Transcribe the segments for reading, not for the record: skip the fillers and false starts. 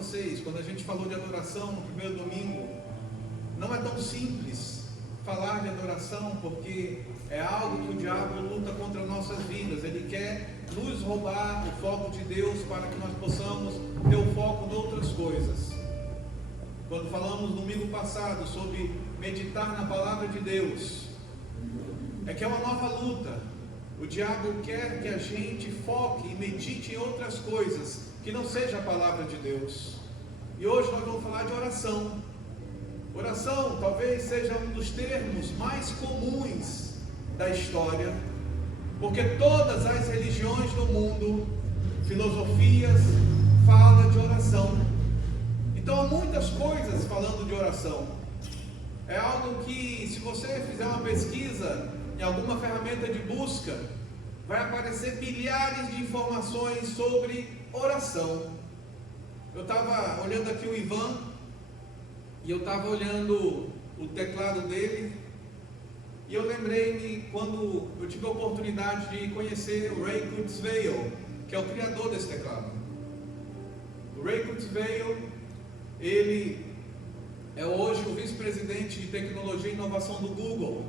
vocês, quando a gente falou de adoração no primeiro domingo, não é tão simples falar de adoração, porque é algo que o diabo luta contra nossas vidas. Ele quer nos roubar o foco de Deus para que nós possamos ter o foco de outras coisas. Quando falamos no domingo passado sobre meditar na palavra de Deus, é que é uma nova luta. O diabo quer que a gente foque e medite em outras coisas que não seja a palavra de Deus. E hoje nós vamos falar de oração. Oração talvez seja um dos termos mais comuns da história, porque todas as religiões do mundo, filosofias, falam de oração. Então há muitas coisas falando de oração. É algo que, se você fizer uma pesquisa em alguma ferramenta de busca, vai aparecer milhares de informações sobre oração. Eu estava olhando aqui o Ivan, e eu estava olhando o teclado dele, e eu lembrei-me quando eu tive a oportunidade de conhecer o Ray Kurzweil, que é o criador desse teclado. O Ray Kurzweil, ele é hoje o vice-presidente de tecnologia e inovação do Google.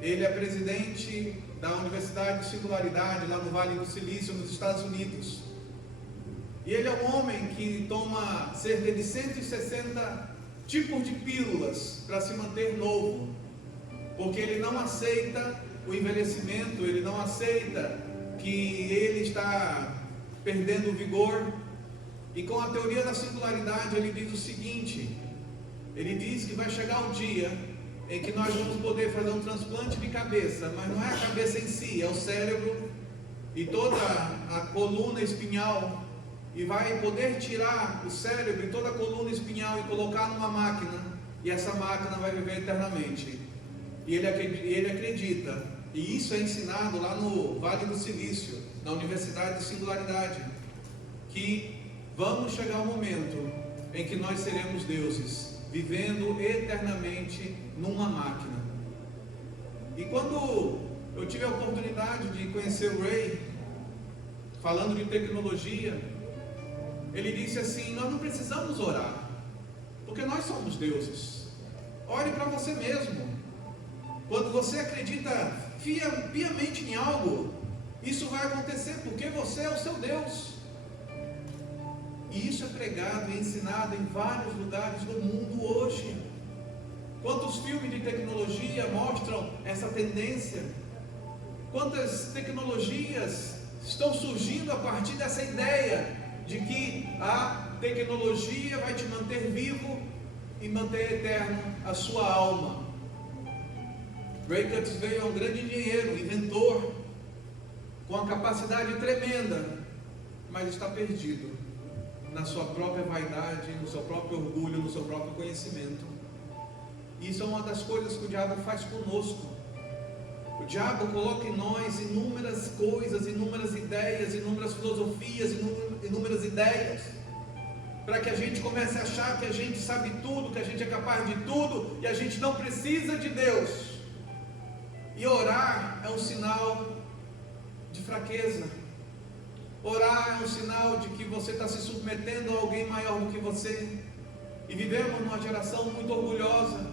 Ele é presidente da Universidade de Singularidade, lá no Vale do Silício, nos Estados Unidos. E ele é um homem que toma cerca de 160 tipos de pílulas para se manter novo, porque ele não aceita o envelhecimento, ele não aceita que ele está perdendo o vigor. E com a teoria da singularidade ele diz o seguinte: ele diz que vai chegar um dia em que nós vamos poder fazer um transplante de cabeça, mas não é a cabeça em si, é o cérebro e toda a coluna espinhal, e vai poder tirar o cérebro e toda a coluna espinhal e colocar numa máquina, e essa máquina vai viver eternamente. E ele acredita, e isso é ensinado lá no Vale do Silício, na Universidade de Singularidade, que vamos chegar ao momento em que nós seremos deuses, vivendo eternamente numa máquina. E quando eu tive a oportunidade de conhecer o Ray, falando de tecnologia, ele disse assim: nós não precisamos orar, porque nós somos deuses. Ore para você mesmo. Quando você acredita piamente em algo, isso vai acontecer, porque você é o seu Deus. E isso é pregado e ensinado em vários lugares do mundo hoje. Quantos filmes de tecnologia mostram essa tendência? Quantas tecnologias estão surgindo a partir dessa ideia de que a tecnologia vai te manter vivo e manter eterno a sua alma. Ray Kurzweil é um grande engenheiro, inventor, com uma capacidade tremenda, mas está perdido na sua própria vaidade, no seu próprio orgulho, no seu próprio conhecimento. Isso é uma das coisas que o diabo faz conosco. O diabo coloca em nós inúmeras coisas, inúmeras ideias, inúmeras filosofias, inúmeras ideias, para que a gente comece a achar que a gente sabe tudo, que a gente é capaz de tudo, e a gente não precisa de Deus. E orar é um sinal de fraqueza. Orar é um sinal de que você está se submetendo a alguém maior do que você. E vivemos numa geração muito orgulhosa.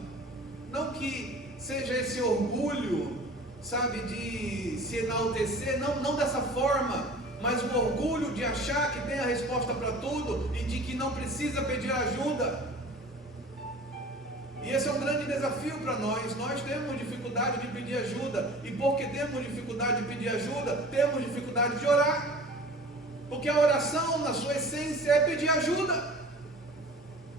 Não que seja esse orgulho, sabe, de se enaltecer, não dessa forma, mas o orgulho de achar que tem a resposta para tudo e de que não precisa pedir ajuda. E esse é um grande desafio para nós. Nós temos dificuldade de pedir ajuda, e porque temos dificuldade de pedir ajuda, temos dificuldade de orar. Porque a oração, na sua essência, é pedir ajuda.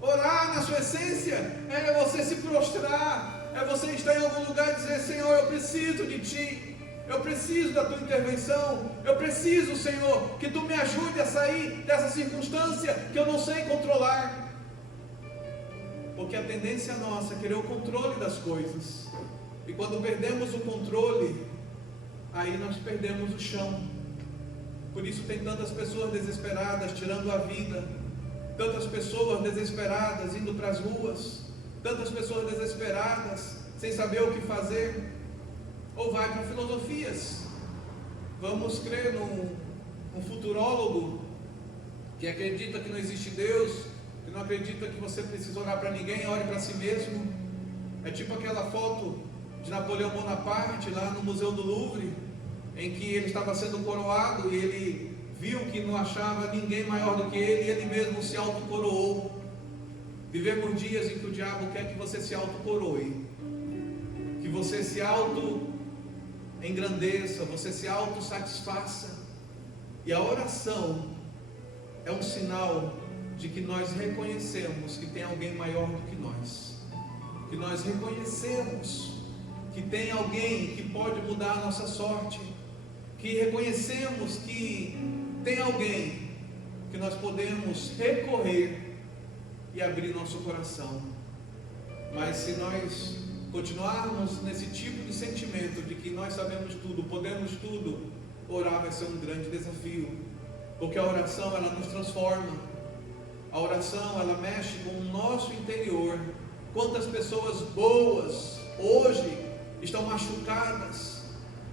Orar, na sua essência, é você se prostrar, é você estar em algum lugar e dizer: Senhor, eu preciso de Ti, eu preciso da Tua intervenção, eu preciso, Senhor, que Tu me ajude a sair dessa circunstância que eu não sei controlar. Porque a tendência nossa é querer o controle das coisas, e quando perdemos o controle, aí nós perdemos o chão. Por isso tem tantas pessoas desesperadas tirando a vida, tantas pessoas desesperadas indo para as ruas, tantas pessoas desesperadas sem saber o que fazer, ou vai para filosofias. Vamos crer num futurólogo que acredita que não existe Deus, que não acredita que você precisa orar para ninguém, ore para si mesmo. É tipo aquela foto de Napoleão Bonaparte lá no Museu do Louvre, em que ele estava sendo coroado e ele viu que não achava ninguém maior do que ele, e ele mesmo se autocoroou. Vivemos dias em que o diabo quer que você se autocoroe, que você se auto-engrandeça, você se auto-satisfaça. E a oração é um sinal de que nós reconhecemos que tem alguém maior do que nós, que nós reconhecemos que tem alguém que pode mudar a nossa sorte, que reconhecemos que tem alguém que nós podemos recorrer e abrir nosso coração. Mas se nós continuarmos nesse tipo de sentimento de que nós sabemos tudo, podemos tudo, orar vai ser um grande desafio, porque a oração ela nos transforma, a oração ela mexe com o nosso interior. Quantas pessoas boas hoje estão machucadas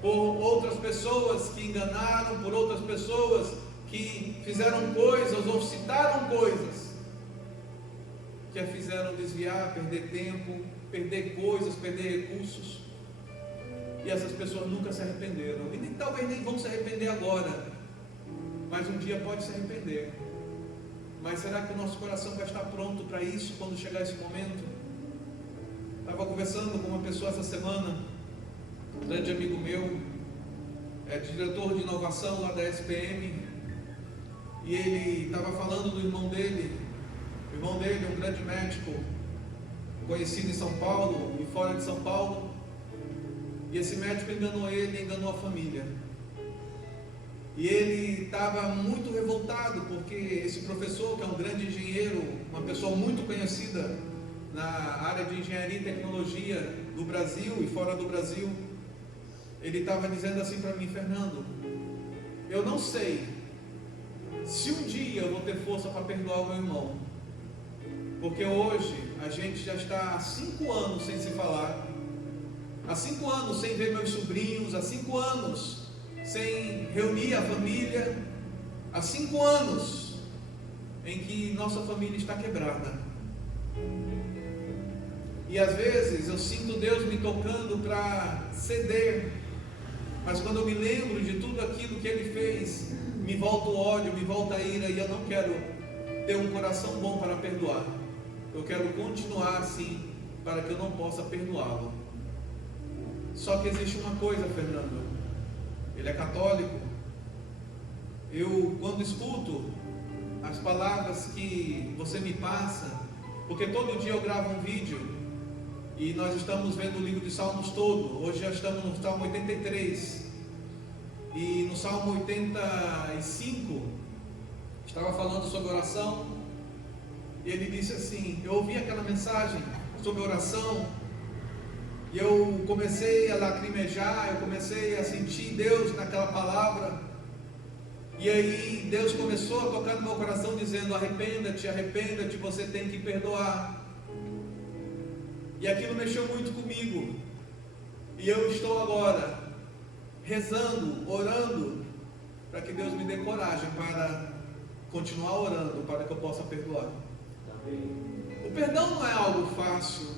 por outras pessoas que enganaram, por outras pessoas que fizeram coisas ou citaram coisas que a fizeram desviar, perder tempo, perder coisas, perder recursos. E essas pessoas nunca se arrependeram, e talvez nem vão se arrepender agora, mas um dia pode se arrepender. Mas será que o nosso coração vai estar pronto para isso quando chegar esse momento? Estava conversando com uma pessoa essa semana, um grande amigo meu, diretor de inovação lá da SPM, e ele estava falando do irmão dele. O irmão dele é um grande médico, conhecido em São Paulo e fora de São Paulo, e esse médico enganou ele, enganou a família. E ele estava muito revoltado, porque esse professor, que é um grande engenheiro, uma pessoa muito conhecida na área de engenharia e tecnologia do Brasil e fora do Brasil, ele estava dizendo assim para mim: Fernando, eu não sei se um dia eu vou ter força para perdoar o meu irmão, porque hoje a gente já está há 5 anos sem se falar, há 5 anos sem ver meus sobrinhos, há 5 anos sem reunir a família, há 5 anos em que nossa família está quebrada. E às vezes eu sinto Deus me tocando para ceder, mas quando eu me lembro de tudo aquilo que Ele fez, me volta o ódio, me volta a ira, e eu não quero ter um coração bom para perdoar. Eu quero continuar assim, para que eu não possa perdoá-lo. Só que existe uma coisa, Fernando, ele é católico. Eu, quando escuto as palavras que você me passa, porque todo dia eu gravo um vídeo, e nós estamos vendo o livro de Salmos todo. Hoje já estamos no Salmo 83, e no Salmo 85 estava falando sobre oração, e ele disse assim, eu ouvi aquela mensagem sobre oração, e eu comecei a lacrimejar, eu comecei a sentir Deus naquela palavra, e aí Deus começou a tocar no meu coração dizendo: arrependa-te, arrependa-te, você tem que perdoar. E aquilo mexeu muito comigo, e eu estou agora rezando, orando, para que Deus me dê coragem para continuar orando, para que eu possa perdoar. O perdão não é algo fácil.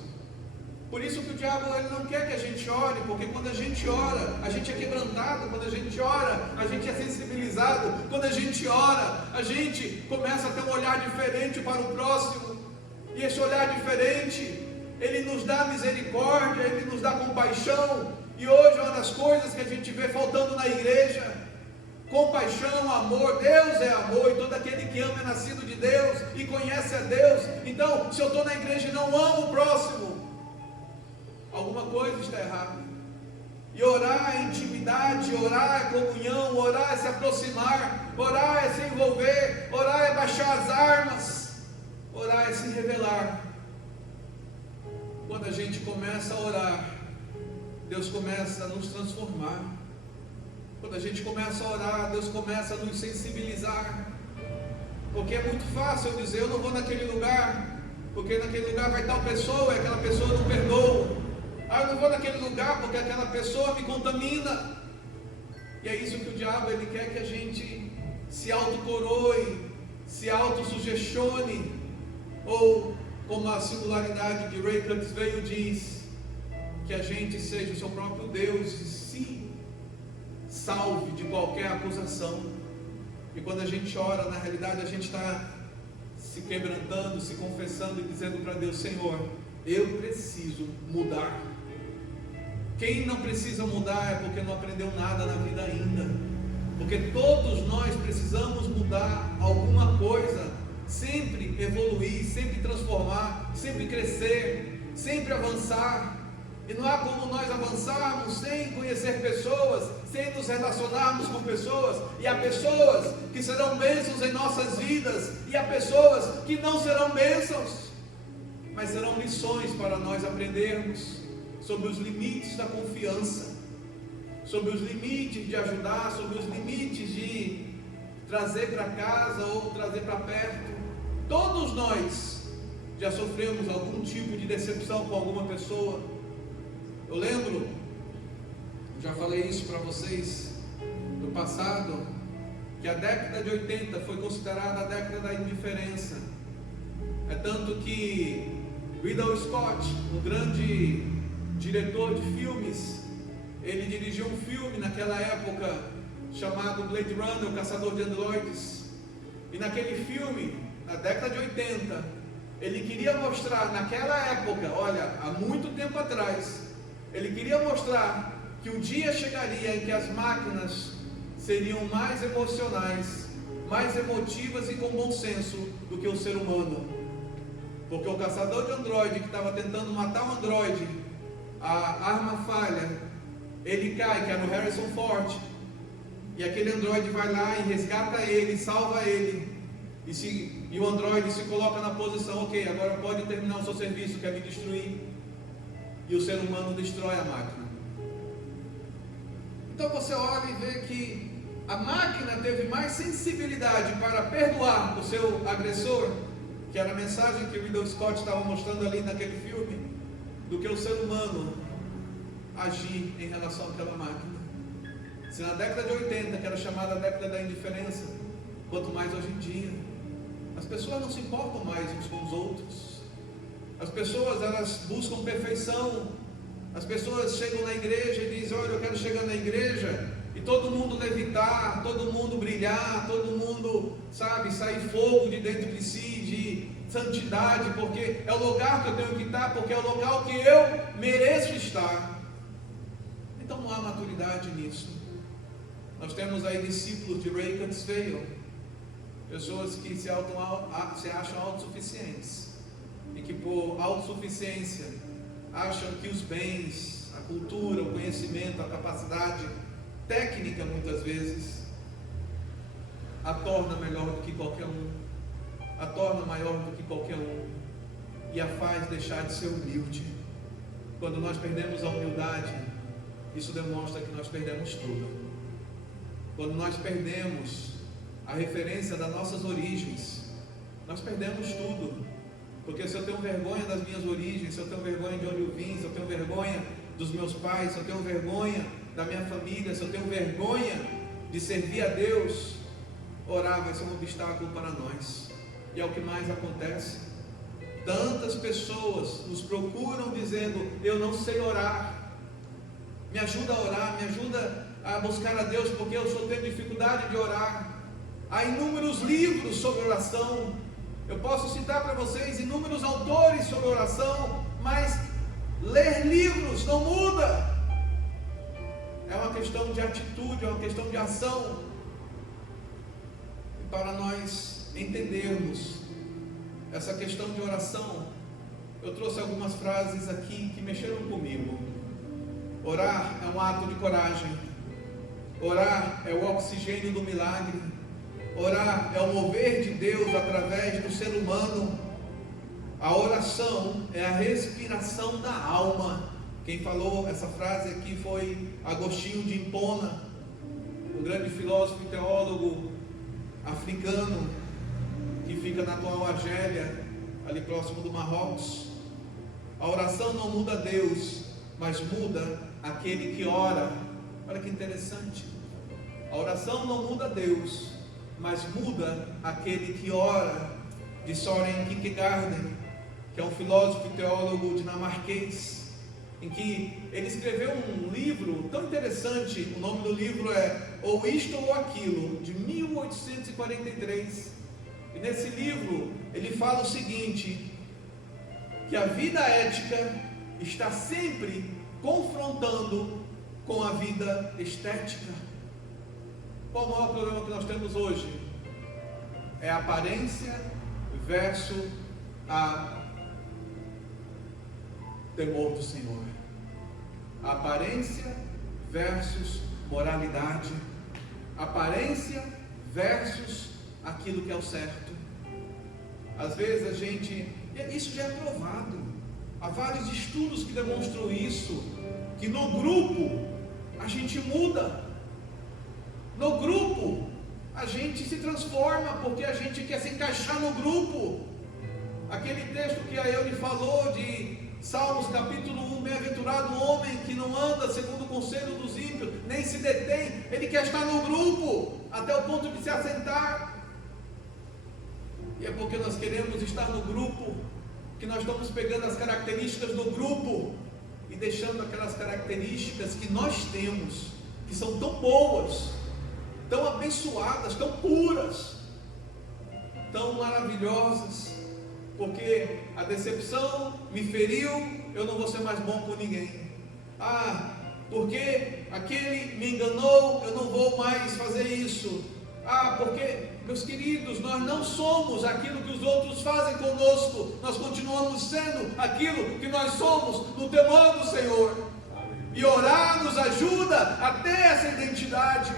Por isso que o diabo ele não quer que a gente ore, porque quando a gente ora, a gente é quebrantado, quando a gente ora, a gente é sensibilizado, quando a gente ora, a gente começa a ter um olhar diferente para o próximo, e esse olhar diferente, ele nos dá misericórdia, ele nos dá compaixão. E hoje uma das coisas que a gente vê faltando na igreja: compaixão, amor. Deus é amor, e todo aquele que ama é nascido de Deus e conhece a Deus. Então, se eu estou na igreja e não amo o próximo, alguma coisa está errada. E orar é intimidade, orar é comunhão, orar é se aproximar, orar é se envolver, orar é baixar as armas, orar é se revelar. Quando a gente começa a orar, Deus começa a nos transformar. Quando a gente começa a orar, Deus começa a nos sensibilizar. Porque é muito fácil eu dizer: eu não vou naquele lugar, porque naquele lugar vai tal pessoa e aquela pessoa não perdoa. Eu não vou naquele lugar porque aquela pessoa me contamina. E é isso que o diabo ele quer, que a gente se autocoroe, se autossugestione, ou, como a singularidade de Ray Kurzweil diz, que a gente seja o seu próprio Deus e se salve de qualquer acusação. E quando a gente ora, na realidade a gente está se quebrantando, se confessando e dizendo para Deus: Senhor, eu preciso mudar. Quem não precisa mudar é porque não aprendeu nada na vida ainda, porque todos nós precisamos mudar alguma coisa, sempre evoluir, sempre transformar, sempre crescer, sempre avançar. E não há como nós avançarmos sem conhecer pessoas, sem nos relacionarmos com pessoas. E há pessoas que serão bênçãos em nossas vidas, e há pessoas que não serão bênçãos, mas serão lições para nós aprendermos sobre os limites da confiança, sobre os limites de ajudar, sobre os limites de trazer para casa ou trazer para perto. Todos nós já sofremos algum tipo de decepção com alguma pessoa. Eu lembro, já falei isso para vocês no passado, que a década de 80 foi considerada a década da indiferença. É tanto que Ridley Scott, um grande diretor de filmes, ele dirigiu um filme naquela época chamado Blade Runner, o Caçador de Androides. E naquele filme, na década de 80, ele queria mostrar, naquela época, olha, há muito tempo atrás, ele queria mostrar que um dia chegaria em que as máquinas seriam mais emocionais, mais emotivas e com bom senso do que o ser humano. Porque o caçador de androide que estava tentando matar um androide, a arma falha, ele cai, que era o Harrison Ford, e aquele androide vai lá e resgata ele, salva ele, e o androide se coloca na posição: ok, agora pode terminar o seu serviço, quer me destruir. E o ser humano destrói a máquina. Então você olha e vê que a máquina teve mais sensibilidade para perdoar o seu agressor, que era a mensagem que o Ridley Scott estava mostrando ali naquele filme, do que o ser humano agir em relação àquela máquina. Se na década de 80, que era chamada a década da indiferença, quanto mais hoje em dia, as pessoas não se importam mais uns com os outros. As pessoas, elas buscam perfeição. As pessoas chegam na igreja e dizem: olha, eu quero chegar na igreja e todo mundo levitar, todo mundo brilhar, todo mundo, sabe, sair fogo de dentro de si, de santidade, porque é o lugar que eu tenho que estar, porque é o local que eu mereço estar. Então não há maturidade nisso. Nós temos aí discípulos de Ray Kurzweil, pessoas que se acham autossuficientes, e que por autossuficiência acham que os bens, a cultura, o conhecimento, a capacidade técnica, muitas vezes, a torna melhor do que qualquer um, a torna maior do que qualquer um, e a faz deixar de ser humilde. Quando nós perdemos a humildade, isso demonstra que nós perdemos tudo. Quando nós perdemos a referência das nossas origens, nós perdemos tudo. Porque se eu tenho vergonha das minhas origens, se eu tenho vergonha de onde eu vim, se eu tenho vergonha dos meus pais, se eu tenho vergonha da minha família, se eu tenho vergonha de servir a Deus, orar vai ser um obstáculo para nós. E é o que mais acontece. Tantas pessoas nos procuram dizendo: eu não sei orar, me ajuda a orar, me ajuda a buscar a Deus, porque eu estou tendo dificuldade de orar. Há inúmeros livros sobre oração. Eu posso citar para vocês inúmeros autores sobre oração, mas ler livros não muda. É uma questão de atitude, é uma questão de ação. E para nós entendermos essa questão de oração, eu trouxe algumas frases aqui que mexeram comigo. Orar é um ato de coragem. Orar é o oxigênio do milagre. Orar é o mover de Deus através do ser humano. A oração é a respiração da alma. Quem falou essa frase aqui foi Agostinho de Hipona, um grande filósofo e teólogo africano que fica na atual Argélia, ali próximo do Marrocos. A oração não muda Deus, mas muda aquele que ora. Olha que interessante. A oração não muda Deus, mas muda aquele que ora, de Søren Kierkegaard, que é um filósofo e teólogo dinamarquês, em que ele escreveu um livro tão interessante. O nome do livro é Ou Isto ou Aquilo, de 1843. E nesse livro ele fala o seguinte, que a vida ética está sempre confrontando com a vida estética. Qual o maior problema que nós temos hoje? É a aparência versus a temor do Senhor. Aparência versus moralidade. Aparência versus aquilo que é o certo. Às vezes a gente, isso já é provado, há vários estudos que demonstram isso, que no grupo a gente muda, no grupo a gente se transforma, porque a gente quer se encaixar no grupo. Aquele texto que a Euli falou de Salmos capítulo 1, bem-aventurado o homem que não anda segundo o conselho dos ímpios, nem se detém, ele quer estar no grupo, até o ponto de se assentar. E é porque nós queremos estar no grupo, que nós estamos pegando as características do grupo, e deixando aquelas características que nós temos, que são tão boas, tão abençoadas, tão puras, tão maravilhosas, porque a decepção me feriu, eu não vou ser mais bom com ninguém. Porque aquele me enganou, eu não vou mais fazer isso. Porque, meus queridos, nós não somos aquilo que os outros fazem conosco, nós continuamos sendo aquilo que nós somos no temor do Senhor. E orar nos ajuda a ter essa identidade.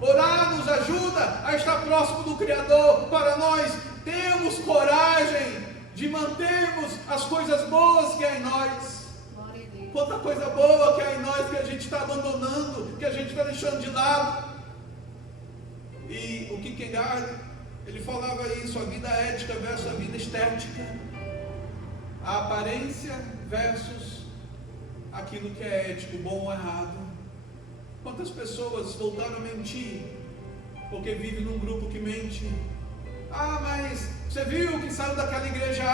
Orar nos ajuda a estar próximo do Criador, para nós termos coragem de mantermos as coisas boas que há em nós. Quanta coisa boa que há em nós que a gente está abandonando, que a gente está deixando de lado. E o Kierkegaard, ele falava isso, a vida ética versus a vida estética, a aparência versus aquilo que é ético, bom ou errado. Quantas pessoas voltaram a mentir porque vivem num grupo que mente? Mas você viu que saiu daquela igreja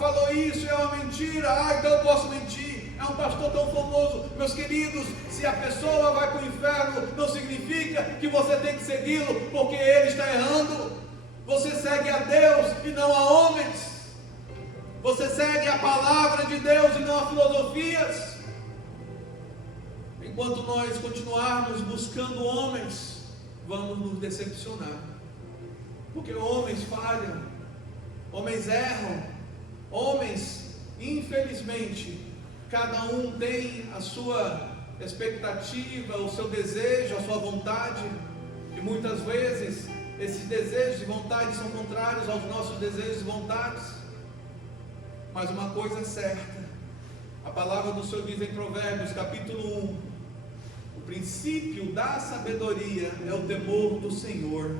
falou isso, é uma mentira, então eu posso mentir. É um pastor tão famoso. Meus queridos, se a pessoa vai para o inferno, não significa que você tem que segui-lo porque ele está errando. Você segue a Deus e não a homens. Você segue a palavra de Deus e não a filosofias. Enquanto nós continuarmos buscando homens, vamos nos decepcionar, porque homens falham, homens erram, homens, infelizmente, cada um tem a sua expectativa, o seu desejo, a sua vontade, e muitas vezes esses desejos e vontades são contrários aos nossos desejos e vontades. Mas uma coisa é certa, a palavra do Senhor diz em Provérbios capítulo 1, o princípio da sabedoria é o temor do Senhor.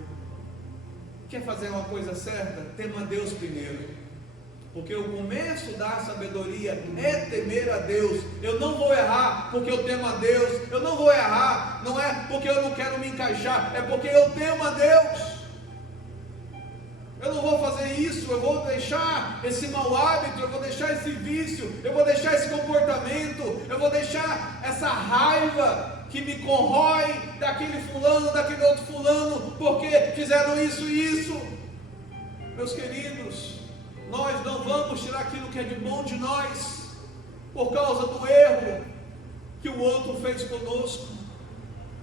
Quer fazer uma coisa certa? Tema a Deus primeiro, porque o começo da sabedoria é temer a Deus. Eu não vou errar porque eu temo a Deus. Eu não vou errar, não é porque eu não quero me encaixar, é porque eu temo a Deus. Eu não vou fazer isso, eu vou deixar esse mau hábito, eu vou deixar esse vício, eu vou deixar esse comportamento, eu vou deixar essa raiva que me corrói daquele fulano, daquele outro fulano, porque fizeram isso e isso. Meus queridos, nós não vamos tirar aquilo que é de bom de nós, por causa do erro que o outro fez conosco.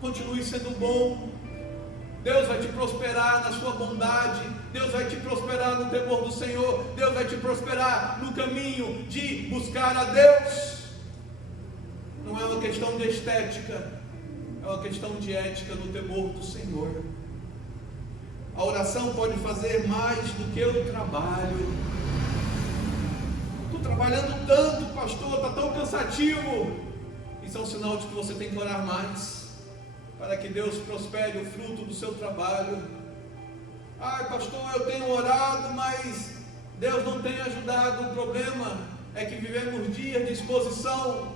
Continue sendo bom. Deus vai te prosperar na sua bondade, Deus vai te prosperar no temor do Senhor, Deus vai te prosperar no caminho de buscar a Deus. Não é uma questão de estética, é uma questão de ética no temor do Senhor. A oração pode fazer mais do que o trabalho. Estou trabalhando tanto, pastor, está tão cansativo. Isso é um sinal de que você tem que orar mais, para que Deus prospere o fruto do seu trabalho. Pastor, eu tenho orado, mas Deus não tem ajudado. O problema é que vivemos dias de exposição,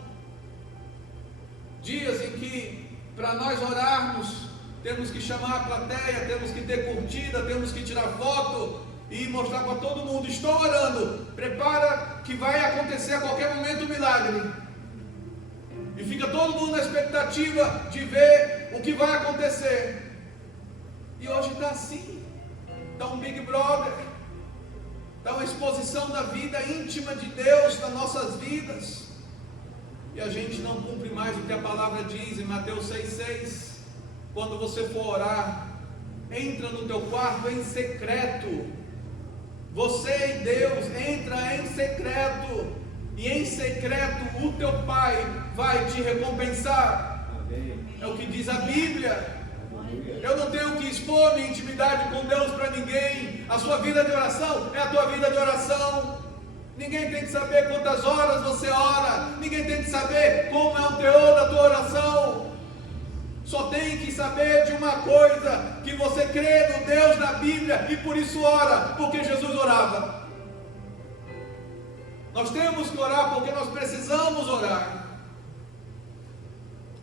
dias em que, para nós orarmos, temos que chamar a plateia, temos que ter curtida, temos que tirar foto e mostrar para todo mundo: estou orando, prepara que vai acontecer a qualquer momento um milagre. E fica todo mundo na expectativa de ver o que vai acontecer. E hoje está assim, está um Big Brother, está uma exposição da vida íntima de Deus nas nossas vidas, e a gente não cumpre mais o que a palavra diz em Mateus 6,6, quando você for orar, entra no teu quarto em secreto, você e Deus, entra em secreto, e em secreto o teu Pai vai te recompensar. É o que diz a Bíblia. Eu não tenho que expor minha intimidade com Deus para ninguém. A sua vida de oração é a tua vida de oração. Ninguém tem que saber quantas horas você ora. Ninguém tem que saber como é o teor da tua oração. Só tem que saber de uma coisa: que você crê no Deus da Bíblia e por isso ora, porque Jesus orava. Nós temos que orar porque nós precisamos orar.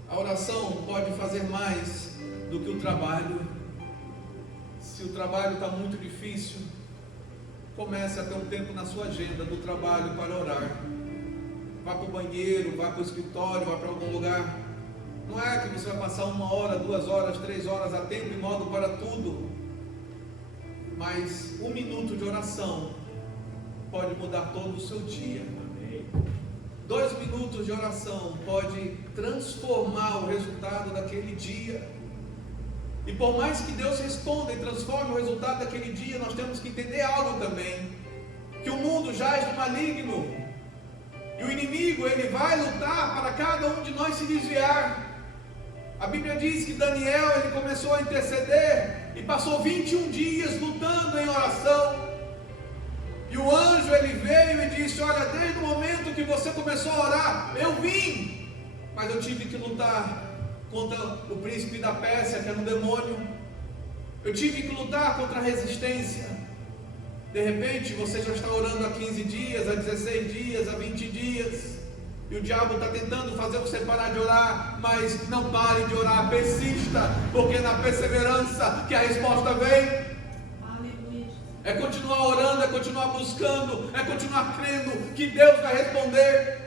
A oração pode fazer mais do que o trabalho. Se o trabalho está muito difícil, comece a ter um tempo na sua agenda do trabalho para orar. Vá para o banheiro, vá para o escritório, vá para algum lugar. Não é que você vai passar 1 hora, 2 horas, 3 horas, há tempo e modo para tudo, mas 1 minuto de oração pode mudar todo o seu dia. 2 minutos de oração pode transformar o resultado daquele dia. E por mais que Deus responda e transforme o resultado daquele dia, nós temos que entender algo também: que o mundo jaz do maligno, e o inimigo, ele vai lutar para cada um de nós se desviar. A Bíblia diz que Daniel, ele começou a interceder e passou 21 dias lutando em oração. E o anjo, ele veio e disse: olha, desde o momento que você começou a orar, eu vim, mas eu tive que lutar contra o príncipe da Pérsia, que era um demônio. Eu tive que lutar contra a resistência. De repente você já está orando há 15 dias, há 16 dias, há 20 dias, e o diabo está tentando fazer você parar de orar. Mas não pare de orar, persista, porque é na perseverança que a resposta vem. É continuar orando, é continuar buscando, é continuar crendo que Deus vai responder.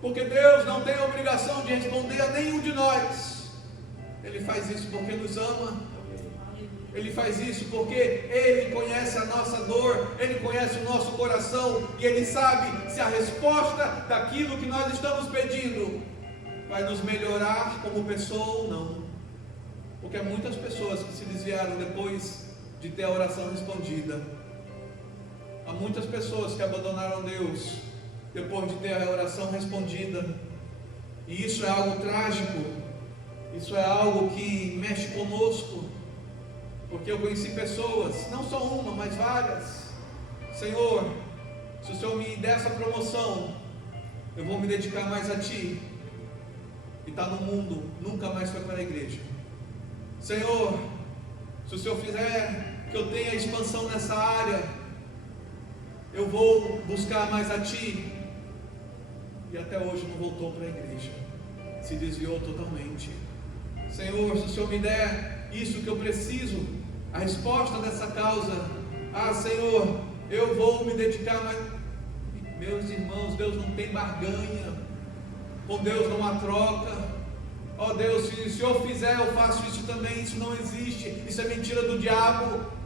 Porque Deus não tem a obrigação de responder a nenhum de nós. Ele faz isso porque nos ama. Ele faz isso porque Ele conhece a nossa dor, Ele conhece o nosso coração, e Ele sabe se a resposta daquilo que nós estamos pedindo vai nos melhorar como pessoa ou não. Porque há muitas pessoas que se desviaram depois de ter a oração respondida. Há muitas pessoas que abandonaram Deus depois de ter a oração respondida, e isso é algo trágico, isso é algo que mexe conosco, porque eu conheci pessoas, não só uma, mas várias: Senhor, se o Senhor me der essa promoção, eu vou me dedicar mais a Ti, e está no mundo, nunca mais foi para a igreja. Senhor, se o Senhor fizer que eu tenha expansão nessa área, eu vou buscar mais a Ti, e até hoje não voltou para a igreja, se desviou totalmente. Senhor, se o Senhor me der isso que eu preciso, a resposta dessa causa, Senhor, eu vou me dedicar mais. Meus irmãos, Deus não tem barganha, com Deus não há troca. Deus, se o Senhor fizer, eu faço isso também. Isso não existe, isso é mentira do diabo.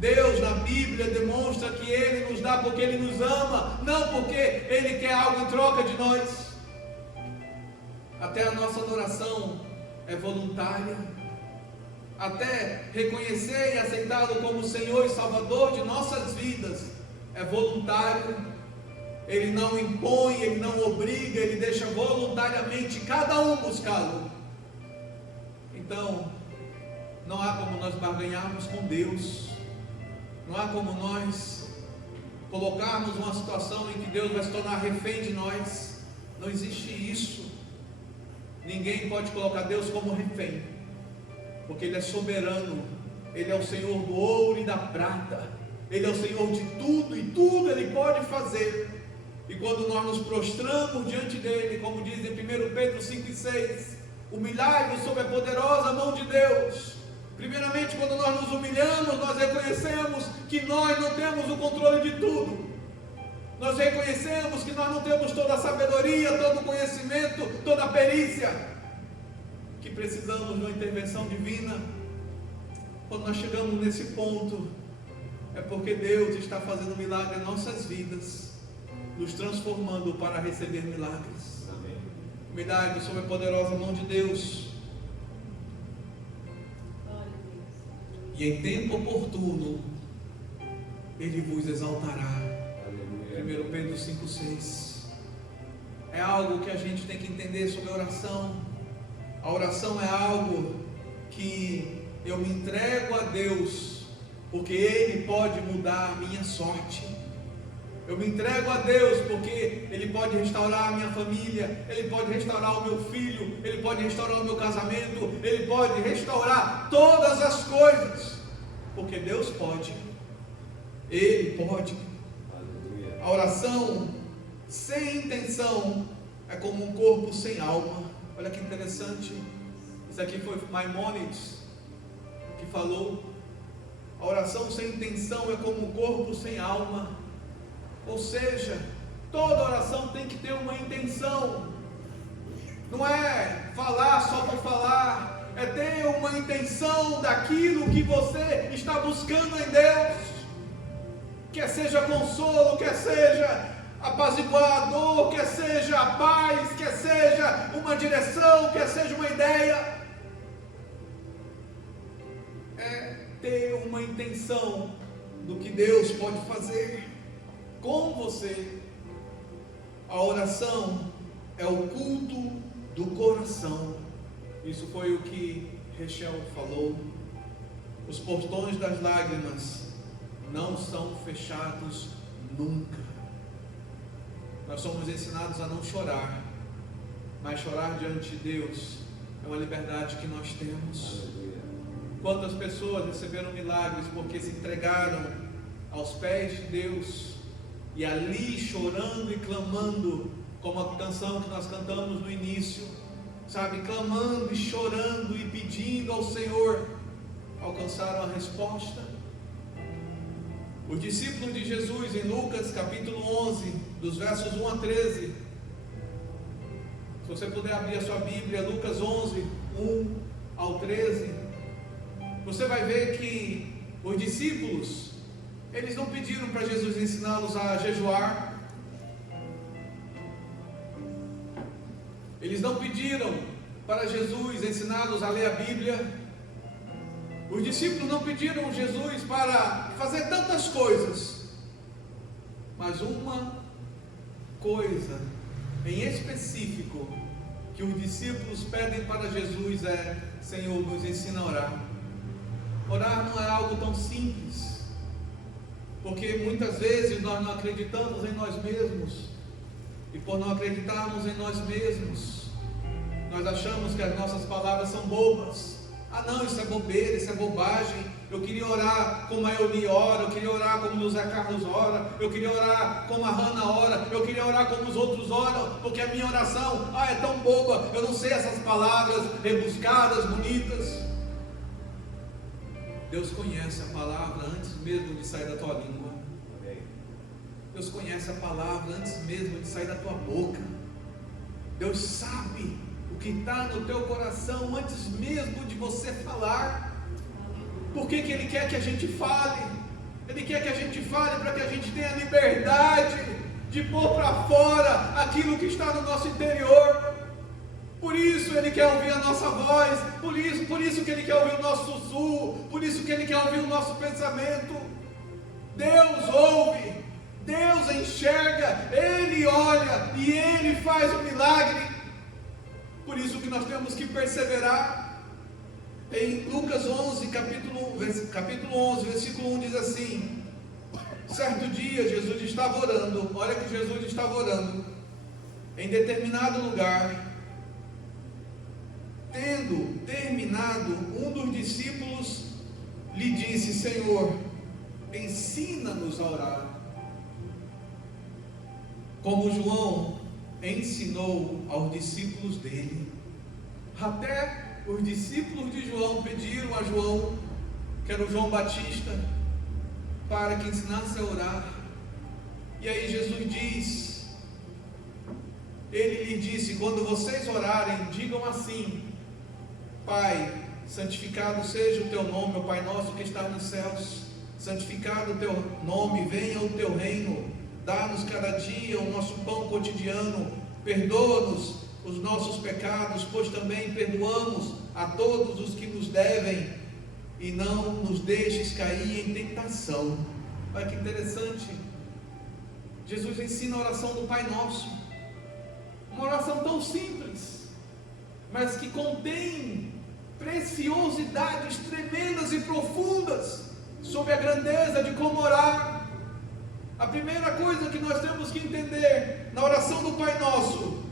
Deus na Bíblia demonstra que Ele nos dá porque Ele nos ama, não porque Ele quer algo em troca de nós. Até a nossa adoração é voluntária. Até reconhecer e aceitá-lo como Senhor e Salvador de nossas vidas é voluntário. Ele não impõe, Ele não obriga, Ele deixa voluntariamente cada um buscá-lo. Então, não há como nós barganharmos com Deus. Não há como nós colocarmos uma situação em que Deus vai se tornar refém de nós. Não existe isso. Ninguém pode colocar Deus como refém, porque Ele é soberano. Ele é o Senhor do ouro e da prata. Ele é o Senhor de tudo, e tudo Ele pode fazer. E quando nós nos prostramos diante dEle, como diz em 1 Pedro 5,6, humilhai-vos sob a poderosa mão de Deus, oramos, nós reconhecemos que nós não temos o controle de tudo. Nós reconhecemos que nós não temos toda a sabedoria, todo o conhecimento, toda a perícia, que precisamos de uma intervenção divina. Quando nós chegamos nesse ponto, é porque Deus está fazendo milagre em nossas vidas, nos transformando para receber milagres. Amém. Unidade sob a poderosa mão de Deus. E em tempo oportuno, Ele vos exaltará. 1 Pedro 5,6. É algo que a gente tem que entender sobre a oração. A oração é algo que eu me entrego a Deus, porque Ele pode mudar a minha sorte. Eu me entrego a Deus porque Ele pode restaurar a minha família, Ele pode restaurar o meu filho, Ele pode restaurar o meu casamento, Ele pode restaurar todas as coisas, porque Deus pode. Ele pode. A oração sem intenção é como um corpo sem alma. Olha que interessante. Isso aqui foi Maimônides que falou. A oração sem intenção é como um corpo sem alma. Ou seja, toda oração tem que ter uma intenção. Não é falar só por falar, é ter uma intenção daquilo que você está buscando em Deus. Quer seja consolo, quer seja apaziguar a dor, quer seja a paz, quer seja uma direção, quer seja uma ideia. É ter uma intenção do que Deus pode fazer com você. A oração é o culto do coração. Isso foi o que Rachel falou. Os portões das lágrimas não são fechados nunca. Nós somos ensinados a não chorar, mas chorar diante de Deus é uma liberdade que nós temos. Quantas pessoas receberam milagres porque se entregaram aos pés de Deus, e ali chorando e clamando, como a canção que nós cantamos no início, sabe, clamando e chorando e pedindo ao Senhor, alcançaram a resposta. Os discípulos de Jesus, em Lucas capítulo 11, dos versos 1 a 13, se você puder abrir a sua Bíblia, Lucas 11, 1 ao 13, você vai ver que os discípulos, eles não pediram para Jesus ensiná-los a jejuar, eles não pediram para Jesus ensiná-los a ler a Bíblia. Os discípulos não pediram a Jesus para fazer tantas coisas, mas uma coisa em específico que os discípulos pedem para Jesus é: Senhor, nos ensina a orar. Orar não é algo tão simples, porque muitas vezes nós não acreditamos em nós mesmos, e por não acreditarmos em nós mesmos, nós achamos que as nossas palavras são bobas. Ah não, isso é bobeira, isso é bobagem. Eu queria orar como a Euli ora, eu queria orar como o José Carlos ora, eu queria orar como a Hannah ora, eu queria orar como os outros oram, porque a minha oração, é tão boba, eu não sei essas palavras rebuscadas, bonitas. Deus conhece a palavra antes mesmo de sair da tua língua. Deus conhece a palavra antes mesmo de sair da tua boca. Deus sabe o que está no teu coração antes mesmo de você falar. Por que Ele quer que a gente fale? Ele quer que a gente fale para que a gente tenha liberdade de pôr para fora aquilo que está no nosso interior. Por isso Ele quer ouvir a nossa voz, por isso que Ele quer ouvir o nosso sussurro, por isso que Ele quer ouvir o nosso pensamento. Deus ouve, Deus enxerga, Ele olha e Ele faz o milagre. Por isso que nós temos que perseverar. Em Lucas 11, capítulo 11, versículo 1 diz assim: certo dia Jesus estava orando. Olha que Jesus estava orando em determinado lugar. Tendo terminado, um dos discípulos lhe disse: Senhor, ensina-nos a orar, como João ensinou aos discípulos dele. Até os discípulos de João pediram a João que era o João Batista, para que ensinasse a orar. E aí Jesus diz, ele lhe disse: quando vocês orarem, digam assim: Pai, santificado seja o teu nome, o Pai nosso que está nos céus, santificado o teu nome, venha o teu reino, dá-nos cada dia o nosso pão cotidiano, perdoa-nos os nossos pecados, pois também perdoamos a todos os que nos devem, e não nos deixes cair em tentação. Olha que interessante, Jesus ensina a oração do Pai Nosso, uma oração tão simples, mas que contém preciosidades tremendas e profundas sobre a grandeza de como orar. A primeira coisa que nós temos que entender na oração do Pai Nosso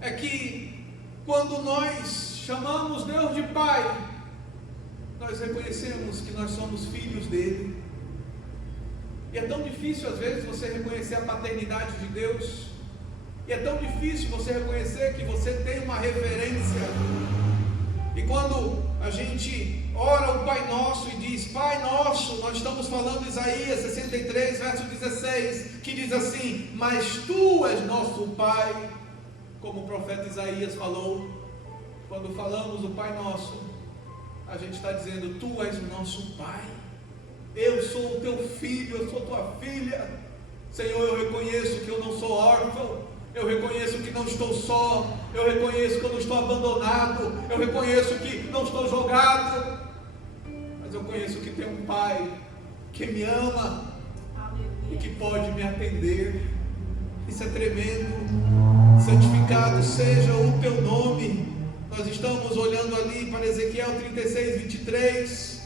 é que quando nós chamamos Deus de Pai, nós reconhecemos que nós somos filhos dele. E é tão difícil às vezes você reconhecer a paternidade de Deus, e é tão difícil você reconhecer que você tem uma referência. E quando a gente ora o Pai Nosso e diz Pai Nosso, nós estamos falando Isaías 63, verso 16, que diz assim: mas Tu és nosso Pai, como o profeta Isaías falou. Quando falamos o Pai Nosso, a gente está dizendo: Tu és o nosso Pai, eu sou o teu filho, eu sou tua filha. Senhor, eu reconheço que eu não sou órfão, eu reconheço que não estou só, eu reconheço que eu não estou abandonado, eu reconheço que não estou jogado, mas eu conheço que tem um Pai que me ama e que pode me atender. Isso é tremendo. Santificado seja o teu nome. Nós estamos olhando ali para Ezequiel 36, 23,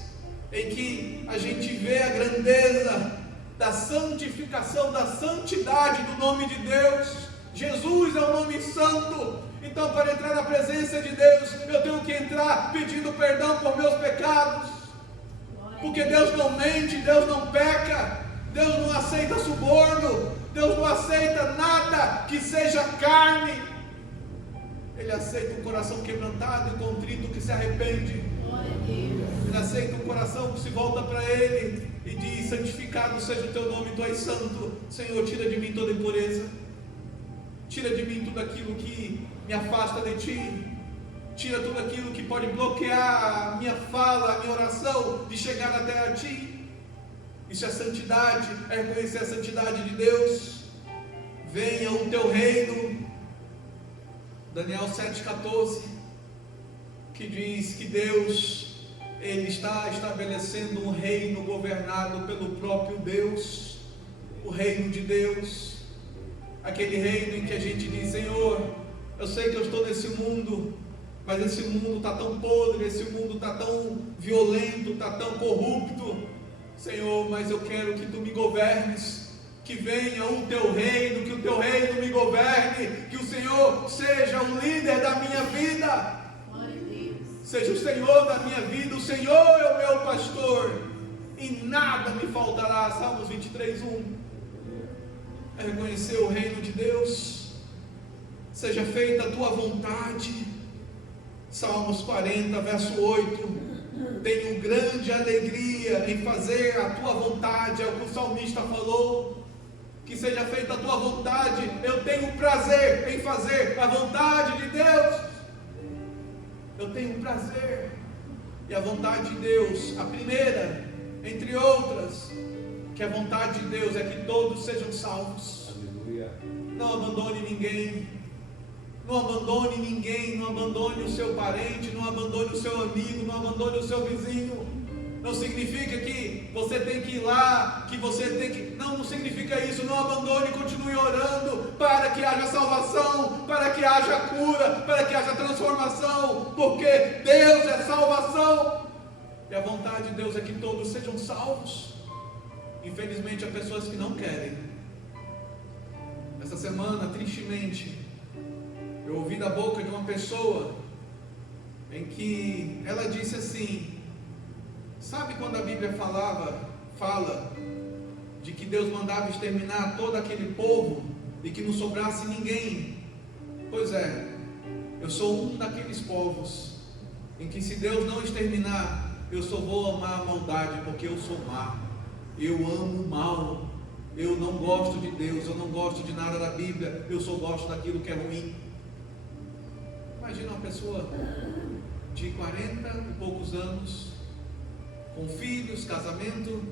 em que a gente vê a grandeza da santificação, da santidade do nome de Deus. Jesus é um nome santo. Então, para entrar na presença de Deus, eu tenho que entrar pedindo perdão por meus pecados, porque Deus não mente, Deus não peca, Deus não aceita suborno, Deus não aceita nada que seja carne. Ele aceita um coração quebrantado e contrito que se arrepende. Ele aceita um coração que se volta para Ele e diz: santificado seja o teu nome, Tu és santo. Senhor, tira de mim toda impureza, tira de mim tudo aquilo que me afasta de Ti, tira tudo aquilo que pode bloquear a minha fala, a minha oração de chegar até a Ti. Isso é santidade, é reconhecer a santidade de Deus. Venha o teu reino, Daniel 7,14, que diz que Deus, Ele está estabelecendo um reino governado pelo próprio Deus, o reino de Deus, aquele reino em que a gente diz: Senhor, eu sei que eu estou nesse mundo, mas esse mundo está tão podre, esse mundo está tão violento, está tão corrupto, Senhor, mas eu quero que Tu me governes, que venha o Teu reino, que o Teu reino me governe, que o Senhor seja o líder da minha vida, seja o Senhor da minha vida. O Senhor é o meu pastor e nada me faltará. Salmos 23:1. É reconhecer o reino de Deus. Seja feita a Tua vontade. Salmos 40, verso 8. Tenho grande alegria em fazer a Tua vontade. É o que o salmista falou. Que seja feita a Tua vontade. Eu tenho prazer em fazer a vontade de Deus. Eu tenho prazer. E a vontade de Deus, a primeira, entre outras, que a vontade de Deus é que todos sejam salvos. Aleluia. Não abandone ninguém. Não abandone ninguém. Não abandone o seu parente. Não abandone o seu amigo. Não abandone o seu vizinho. Não significa que você tem que ir lá, que você tem que... Não significa isso. Não abandone, continue orando para que haja salvação, para que haja cura, para que haja transformação, porque Deus é salvação. E a vontade de Deus é que todos sejam salvos. Infelizmente, há pessoas que não querem. Essa semana, tristemente, eu ouvi da boca de uma pessoa em que ela disse assim: sabe quando a Bíblia fala de que Deus mandava exterminar todo aquele povo e que não sobrasse ninguém? Pois é, eu sou um daqueles povos em que, se Deus não exterminar, eu só vou amar a maldade porque eu sou má, eu amo o mal, eu não gosto de Deus, eu não gosto de nada da Bíblia, eu só gosto daquilo que é ruim. Imagina uma pessoa de 40 e poucos anos, com filhos, casamento,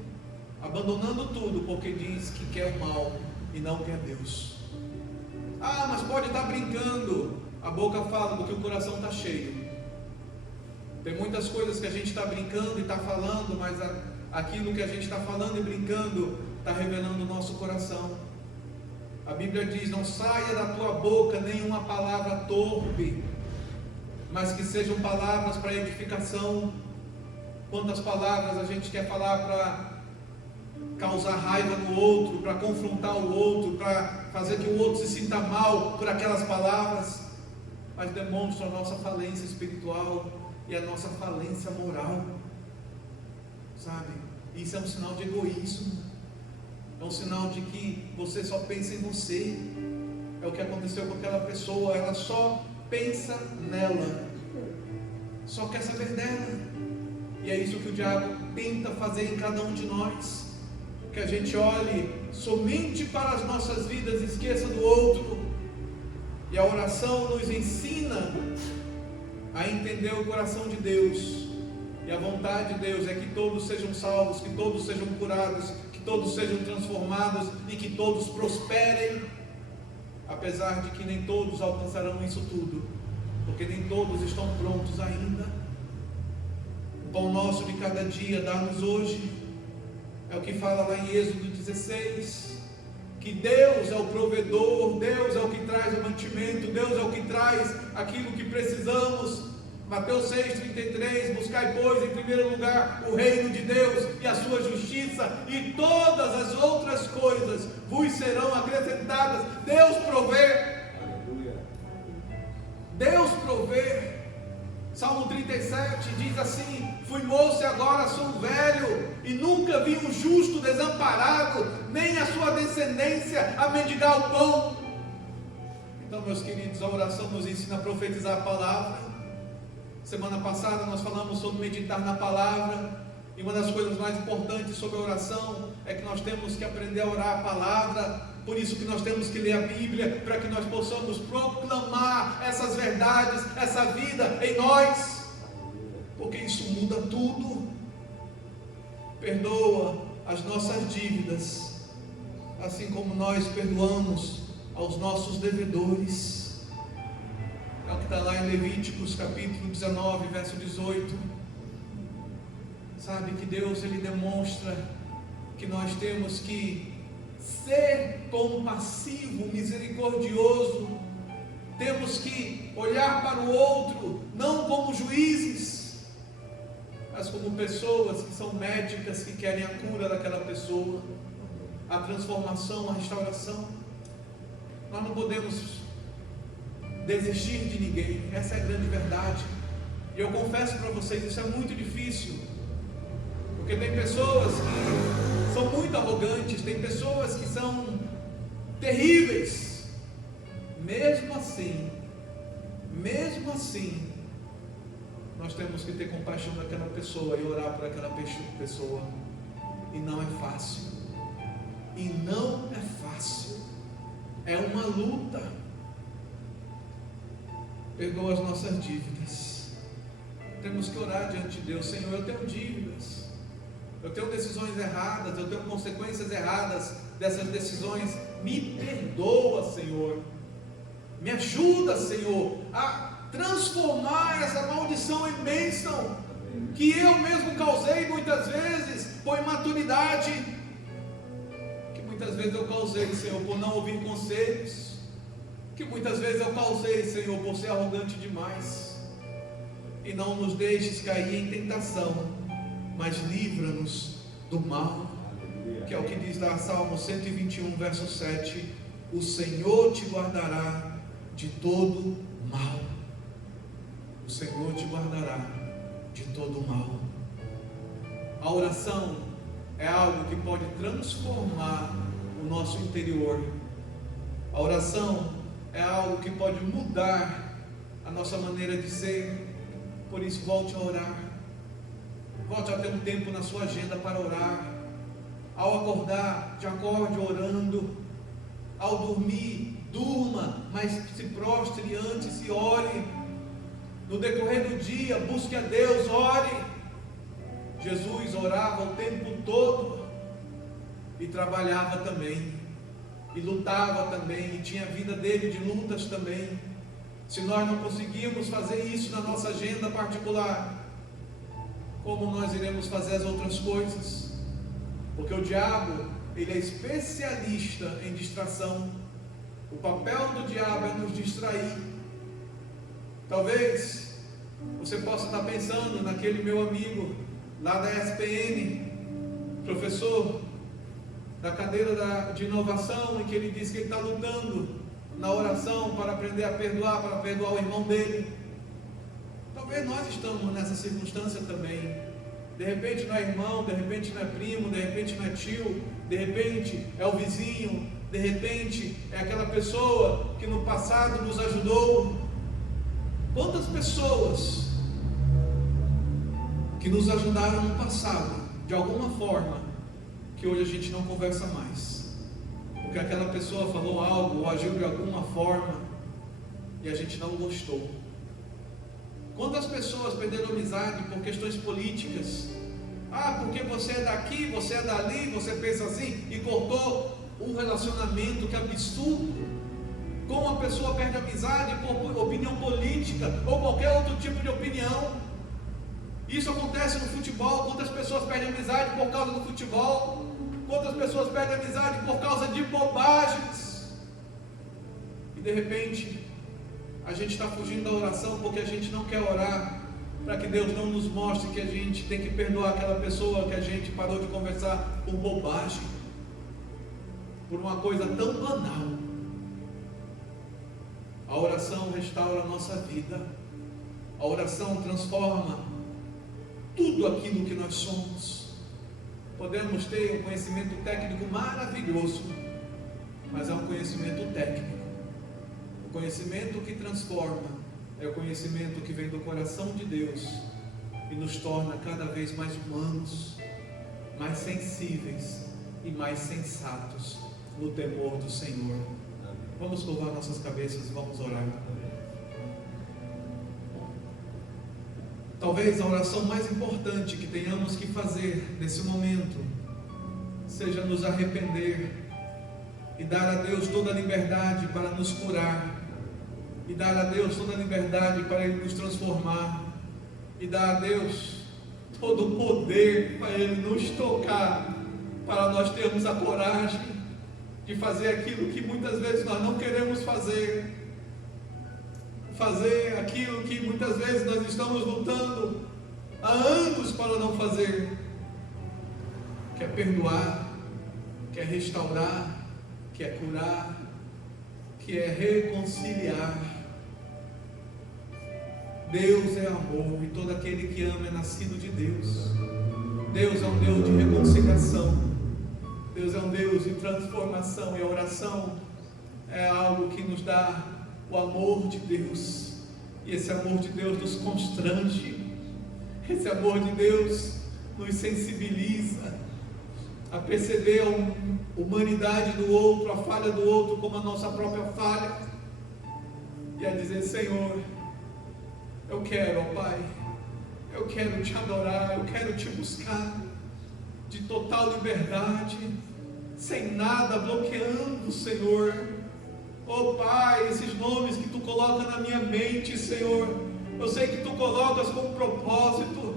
abandonando tudo porque diz que quer o mal e não quer Deus. Ah, mas pode estar brincando. A boca fala porque o coração está cheio. Tem muitas coisas que a gente está brincando e está falando, mas aquilo que a gente está falando e brincando está revelando o nosso coração. A Bíblia diz: não saia da tua boca nenhuma palavra torpe, mas que sejam palavras para edificação. Quantas palavras a gente quer falar para causar raiva no outro, para confrontar o outro, para fazer que o outro se sinta mal por aquelas palavras, mas demonstram a nossa falência espiritual e a nossa falência moral, sabe? Isso é um sinal de egoísmo, é um sinal de que você só pensa em você. É o que aconteceu com aquela pessoa, ela só pensa nela, só quer saber dela. E é isso que o diabo tenta fazer em cada um de nós, que a gente olhe somente para as nossas vidas e esqueça do outro. E a oração nos ensina a entender o coração de Deus, e a vontade de Deus é que todos sejam salvos, que todos sejam curados, que todos sejam transformados e que todos prosperem, apesar de que nem todos alcançarão isso tudo, porque nem todos estão prontos ainda. O pão nosso de cada dia dá-nos hoje, é o que fala lá em Êxodo 16, que Deus é o provedor, Deus é o que traz o mantimento, Deus é o que traz aquilo que precisamos. Mateus 6,33, buscai pois em primeiro lugar o reino de Deus e a sua justiça, e todas as outras coisas vos serão acrescentadas. Deus provê, Deus provê. Salmo 37 diz assim: fui moço e agora sou velho, e nunca vi um justo desamparado, nem a sua descendência a mendigar o pão. Então, meus queridos, a oração nos ensina a profetizar a palavra. Semana passada nós falamos sobre meditar na palavra, e uma das coisas mais importantes sobre a oração é que nós temos que aprender a orar a palavra. Por isso que nós temos que ler a Bíblia, para que nós possamos proclamar essas verdades, essa vida em nós, porque isso muda tudo. Perdoa as nossas dívidas, assim como nós perdoamos aos nossos devedores. É o que está lá em Levíticos capítulo 19, verso 18. Sabe que Deus, Ele demonstra que nós temos que ser compassivo, misericordioso. Temos que olhar para o outro, não como juízes, mas como pessoas que são médicas, que querem a cura daquela pessoa, a transformação, a restauração. Nós não podemos desistir de ninguém, essa é a grande verdade. E eu confesso para vocês, isso é muito difícil, porque tem pessoas que são muito arrogantes, tem pessoas que são terríveis. Mesmo assim, nós temos que ter compaixão daquela pessoa e orar por aquela pessoa. E não é fácil, é uma luta. Perdoa as nossas dívidas. Temos que orar diante de Deus: Senhor, eu tenho dívidas, eu tenho decisões erradas, eu tenho consequências erradas dessas decisões. Me perdoa, Senhor. Me ajuda, Senhor, a transformar essa maldição em bênção, que eu mesmo causei muitas vezes por imaturidade, que muitas vezes eu causei, Senhor, por não ouvir conselhos, que muitas vezes eu causei, Senhor, por ser arrogante demais. E não nos deixes cair em tentação, mas livra-nos do mal. Que é o que diz lá Salmo 121, verso 7: o Senhor te guardará de todo mal. O Senhor te guardará de todo mal. A oração é algo que pode transformar o nosso interior. A oração é algo que pode mudar a nossa maneira de ser. Por isso, volte a orar. Volte a ter um tempo na sua agenda para orar. Ao acordar, te acorde orando. Ao dormir, durma, mas se prostre antes e ore. No decorrer do dia, busque a Deus, ore. Jesus orava o tempo todo e trabalhava também, e lutava também, e tinha a vida dele de lutas também. Se nós não conseguimos fazer isso na nossa agenda particular, como nós iremos fazer as outras coisas? Porque o diabo, ele é especialista em distração. O papel do diabo é nos distrair. Talvez você possa estar pensando naquele meu amigo lá da SPM, professor da cadeira de inovação, em que ele diz que ele está lutando na oração para aprender a perdoar, para perdoar o irmão dele. Talvez nós estamos nessa circunstância também. De repente não é irmão, de repente não é primo, de repente não é tio, de repente é o vizinho, de repente é aquela pessoa que no passado nos ajudou. Quantas pessoas que nos ajudaram no passado, de alguma forma, que hoje a gente não conversa mais, porque aquela pessoa falou algo ou agiu de alguma forma e a gente não gostou. Quantas pessoas perderam amizade por questões políticas? Porque você é daqui, você é dali, você pensa assim, e cortou um relacionamento. Que absurdo! Como uma pessoa perde amizade por opinião política ou qualquer outro tipo de opinião. Isso acontece no futebol. Quantas pessoas perdem amizade por causa do futebol? Quantas pessoas perdem amizade por causa de bobagens? E de repente a gente está fugindo da oração porque a gente não quer orar para que Deus não nos mostre que a gente tem que perdoar aquela pessoa que a gente parou de conversar por bobagem, por uma coisa tão banal. A oração restaura a nossa vida. A oração transforma tudo aquilo que nós somos. Podemos ter um conhecimento técnico maravilhoso, mas é um conhecimento técnico. O conhecimento que transforma é o conhecimento que vem do coração de Deus e nos torna cada vez mais humanos, mais sensíveis e mais sensatos no temor do Senhor. Vamos curvar nossas cabeças e vamos orar. Talvez a oração mais importante que tenhamos que fazer nesse momento seja nos arrepender e dar a Deus toda a liberdade para nos curar, e dar a Deus toda a liberdade para Ele nos transformar, e dar a Deus todo o poder para Ele nos tocar, para nós termos a coragem de fazer aquilo que muitas vezes nós não queremos fazer aquilo que muitas vezes nós estamos lutando há anos para não fazer, que é perdoar, que é restaurar, que é curar, que é reconciliar. Deus é amor, e todo aquele que ama é nascido de Deus. Deus é um Deus de reconciliação, Deus é um Deus de transformação, e a oração é algo que nos dá o amor de Deus, e esse amor de Deus nos constrange, esse amor de Deus nos sensibiliza a perceber a humanidade do outro, a falha do outro como a nossa própria falha, e a dizer: Senhor, eu quero, ó Pai, eu quero te adorar, eu quero te buscar de total liberdade, sem nada bloqueando, Senhor. Ó Pai, esses nomes que Tu coloca na minha mente, Senhor, eu sei que Tu colocas com propósito,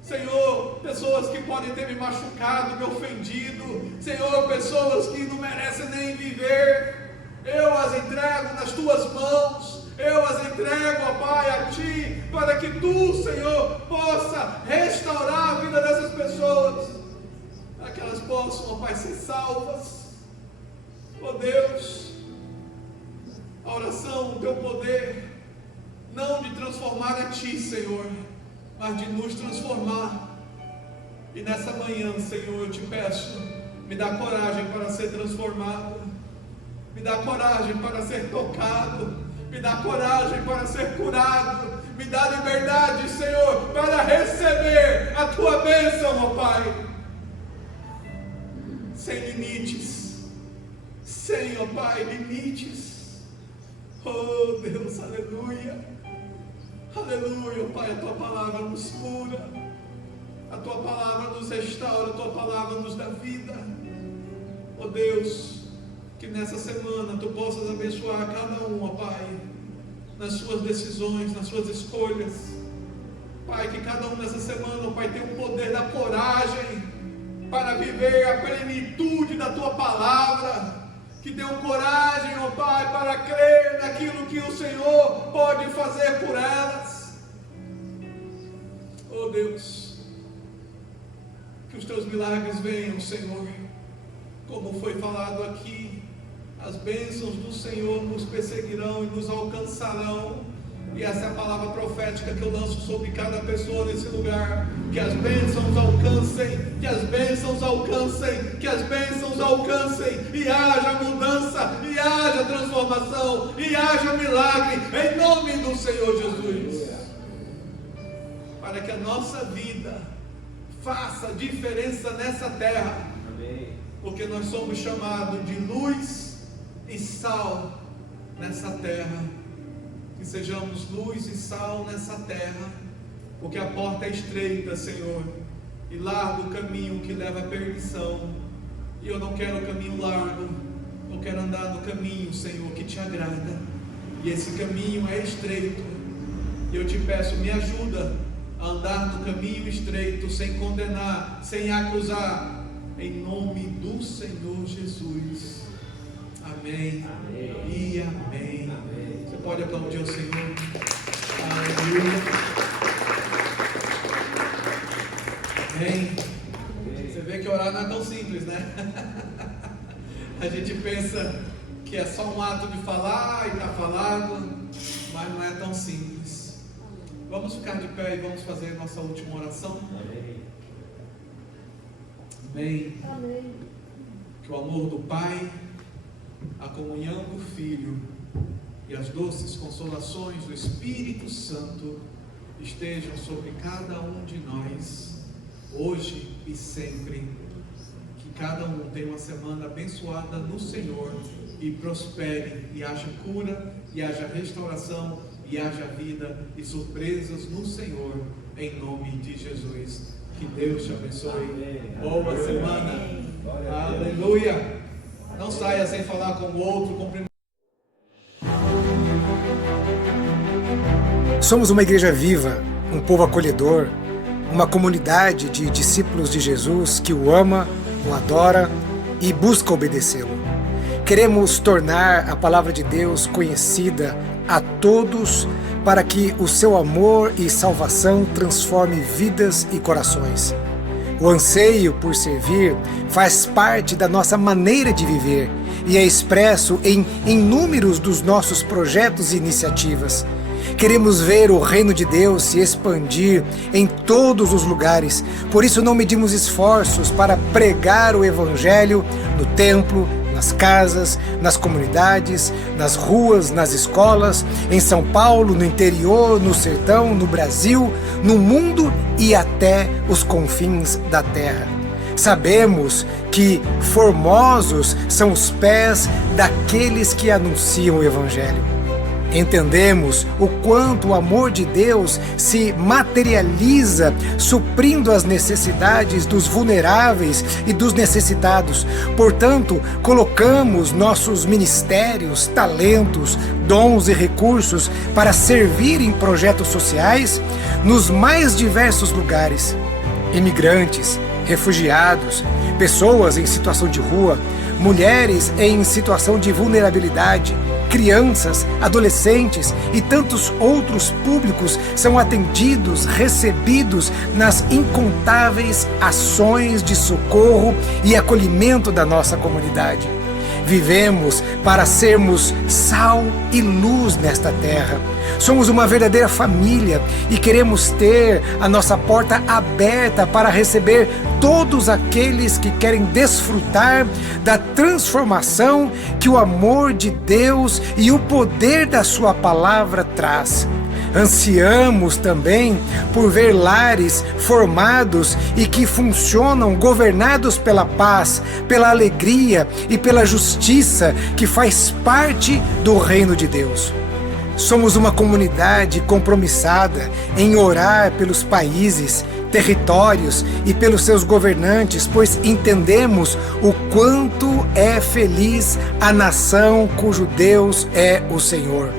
Senhor. Pessoas que podem ter me machucado, me ofendido, Senhor, pessoas que não merecem nem viver, eu as entrego nas Tuas mãos. Eu as entrego, ó Pai, a Ti, para que Tu, Senhor, possa restaurar a vida dessas pessoas, para que elas possam, ó Pai, ser salvas. Ó Deus, a oração, o Teu poder, não de transformar a Ti, Senhor, mas de nos transformar. E nessa manhã, Senhor, eu Te peço, me dá coragem para ser transformado, me dá coragem para ser tocado, me dá coragem para ser curado, me dá liberdade, Senhor, para receber a Tua bênção. Pai, sem limites, sem, ó Pai, limites. Oh Deus, aleluia, aleluia, Pai, a Tua palavra nos cura, a Tua palavra nos restaura, a Tua palavra nos dá vida. Oh Deus, que nessa semana Tu possas abençoar cada um, ó Pai, nas suas decisões, nas suas escolhas. Pai, que cada um nessa semana, ó Pai, tenha o poder da coragem para viver a plenitude da Tua palavra. Que tenham coragem, ó Pai, para crer naquilo que o Senhor pode fazer por elas. Oh Deus, que os Teus milagres venham, Senhor. Como foi falado aqui, as bênçãos do Senhor nos perseguirão e nos alcançarão. E essa é a palavra profética que eu lanço sobre cada pessoa nesse lugar. Que as bênçãos alcancem, que as bênçãos alcancem, que as bênçãos alcancem, e haja mudança, e haja transformação, e haja milagre, em nome do Senhor Jesus. Para que a nossa vida faça diferença nessa terra. Porque nós somos chamados de luz e sal nessa terra. Que sejamos luz e sal nessa terra, porque a porta é estreita, Senhor, e largo o caminho que leva à perdição. E eu não quero o caminho largo, eu quero andar no caminho, Senhor, que Te agrada. E esse caminho é estreito. E eu Te peço, me ajuda a andar no caminho estreito, sem condenar, sem acusar, em nome do Senhor Jesus. Amém, amém. E amém. Amém. Você pode aplaudir ao Senhor. Aleluia. Amém. Você vê que orar não é tão simples, né? A gente pensa que é só um ato de falar e está falado, mas não é tão simples. Vamos ficar de pé e vamos fazer nossa última oração. Amém. Amém. Que o amor do Pai, a comunhão do Filho e as doces consolações do Espírito Santo estejam sobre cada um de nós, hoje e sempre. Que cada um tenha uma semana abençoada no Senhor e prospere, e haja cura, e haja restauração, e haja vida e surpresas no Senhor, em nome de Jesus. Que Deus te abençoe. Boa semana. Aleluia. Não saia sem falar com o outro, cumprimentar. Somos uma igreja viva, um povo acolhedor, uma comunidade de discípulos de Jesus que o ama, o adora e busca obedecê-lo. Queremos tornar a palavra de Deus conhecida a todos para que o seu amor e salvação transforme vidas e corações. O anseio por servir faz parte da nossa maneira de viver e é expresso em inúmeros dos nossos projetos e iniciativas. Queremos ver o reino de Deus se expandir em todos os lugares, por isso não medimos esforços para pregar o Evangelho no templo, nas casas, nas comunidades, nas ruas, nas escolas, em São Paulo, no interior, no sertão, no Brasil, no mundo e até os confins da terra. Sabemos que formosos são os pés daqueles que anunciam o Evangelho. Entendemos o quanto o amor de Deus se materializa suprindo as necessidades dos vulneráveis e dos necessitados. Portanto, colocamos nossos ministérios, talentos, dons e recursos para servir em projetos sociais nos mais diversos lugares. Imigrantes, refugiados, pessoas em situação de rua, mulheres em situação de vulnerabilidade, crianças, adolescentes e tantos outros públicos são atendidos, recebidos nas incontáveis ações de socorro e acolhimento da nossa comunidade. Vivemos para sermos sal e luz nesta terra. Somos uma verdadeira família e queremos ter a nossa porta aberta para receber todos aqueles que querem desfrutar da transformação que o amor de Deus e o poder da sua palavra traz. Ansiamos também por ver lares formados e que funcionam governados pela paz, pela alegria e pela justiça que faz parte do reino de Deus. Somos uma comunidade compromissada em orar pelos países, territórios e pelos seus governantes, pois entendemos o quanto é feliz a nação cujo Deus é o Senhor.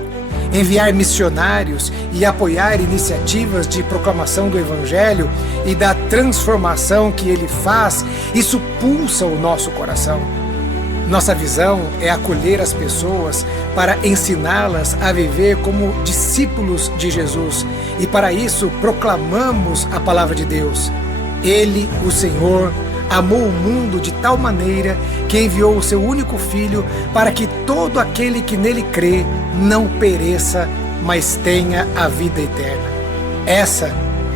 Enviar missionários e apoiar iniciativas de proclamação do Evangelho e da transformação que ele faz, isso pulsa o nosso coração. Nossa visão é acolher as pessoas para ensiná-las a viver como discípulos de Jesus. E para isso proclamamos a palavra de Deus. Ele, o Senhor, amou o mundo de tal maneira que enviou o seu único Filho para que todo aquele que nele crê não pereça, mas tenha a vida eterna. Essa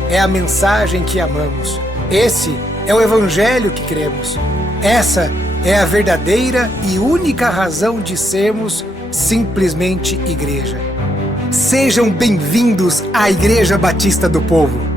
é a mensagem que amamos. Esse é o Evangelho que cremos. Essa é a verdadeira e única razão de sermos simplesmente igreja. Sejam bem-vindos à Igreja Batista do Povo.